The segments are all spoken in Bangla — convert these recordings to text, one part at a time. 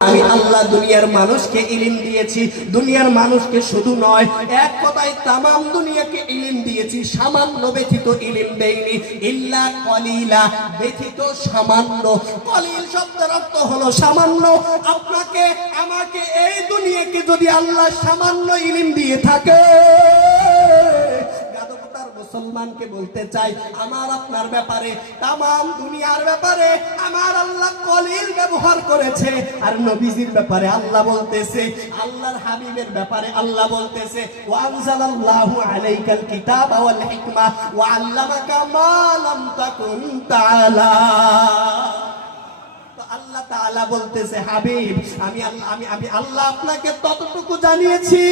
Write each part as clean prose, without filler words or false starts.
আমি আল্লাহ দুনিয়ার মানুষকে ইলম দিয়েছি, দুনিয়ার মানুষকে শুধু নয়, এক কথায় তামাম দুনিয়াকে ইলম দিয়েছি, সামান্য ব্যতীত ইলম দেইনি। ইল্লা কলিলা, ব্যতীত সামান্য। কলিল শব্দের অর্থ হলো সামান্য। আপনাকে আমাকে এই দুনিয়াকে যদি আল্লাহ সামান্য ইলম দিয়ে থাকে, মুসলমানকে বলতে চাই, আমার আপনার ব্যাপারে, তামাম দুনিয়ার ব্যাপারে আমার আল্লাহ কলিল ব্যবহার করেছে। আর নবীজির ব্যাপারে আল্লাহ বলতেছে, আল্লাহর হাবিবের ব্যাপারে আল্লাহ বলতেছে, ওয়া আনজালাল্লাহু আলাইকাল কিতাবা ওয়াল হিকমা ওয়া আল্লামাকা মা লাম তাকুন তাআলাম। আল্লাহ তাআলা বলতেছে, হাবিব আমি আল্লাহ আপনাকে ততটুকু জানিয়েছি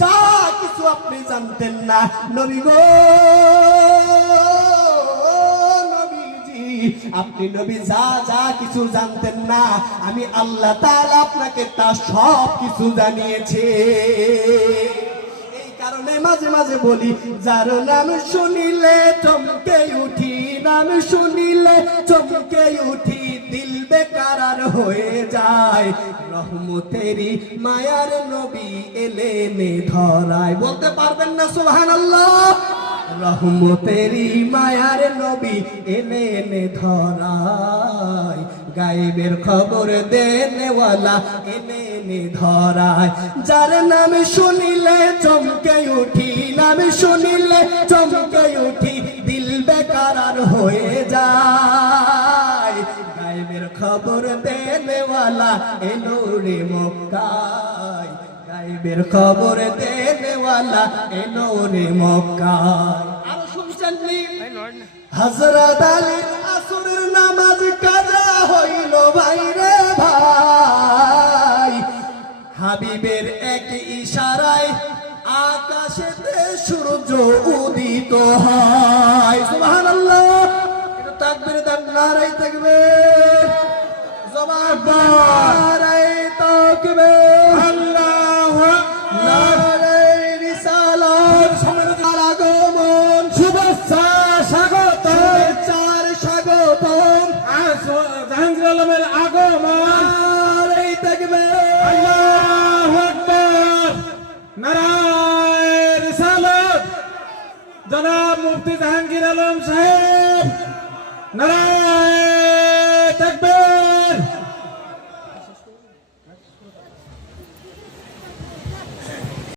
যা কিছু আপনি জানতেন না। নবী গো, নবীজি, আপনি নবী যা কিছু জানতেন না, আমি আল্লাহ তাআলা আপনাকে তা সব কিছু জানিয়েছি। এই কারণে মাঝে মাঝে বলি, যার নাম শুনিলে চমকে উঠি, নাম শুনিলে চমকে উঠি, দিল বেকারার হয়ে যায়। রহমতেরি মায়ার নবী এলেনে ধরায়। বলতে পারবেন না সুবহানাল্লাহ? রহমতেরি মায়ার নবী এলেনে ধরায়, গায়েবের খবর দেনেওয়ালা এলেনে ধরায়। যার নাম শুনিলে চমকে উঠি, নাম শুনিলে চমকে উঠি, দিল বেকারার হয়ে যায়। গায়েবের খবর দেনেওয়ালা এলো রে মক্কায়, গায়েবের খবর দেনেওয়ালা এলো রে মক্কায়। আর শুনছেন নি, হযরত আলীর আসরের নামাজ কাজা হইল ভাইরে ভাই, হাবিবের এক ইশারায় আকাশেতে সূর্য উদিত হয়। সুবহানাল্লাহ। এটা তাকবীর দেন, নারে তাকবীর, জবাবদার নারে তাকবীর, আল্লাহু আকবার, নারে রিসালাত, সমাজের আগমন, শুভেচ্ছা স্বাগতম, স্বাগতম, জাহাঙ্গীর আলমের আগমন, নারে তাকবীর, আল্লাহু আকবার, নারে রিসালাত, জনাব মুফতি জাহাঙ্গীর আলম সাহেব, নারে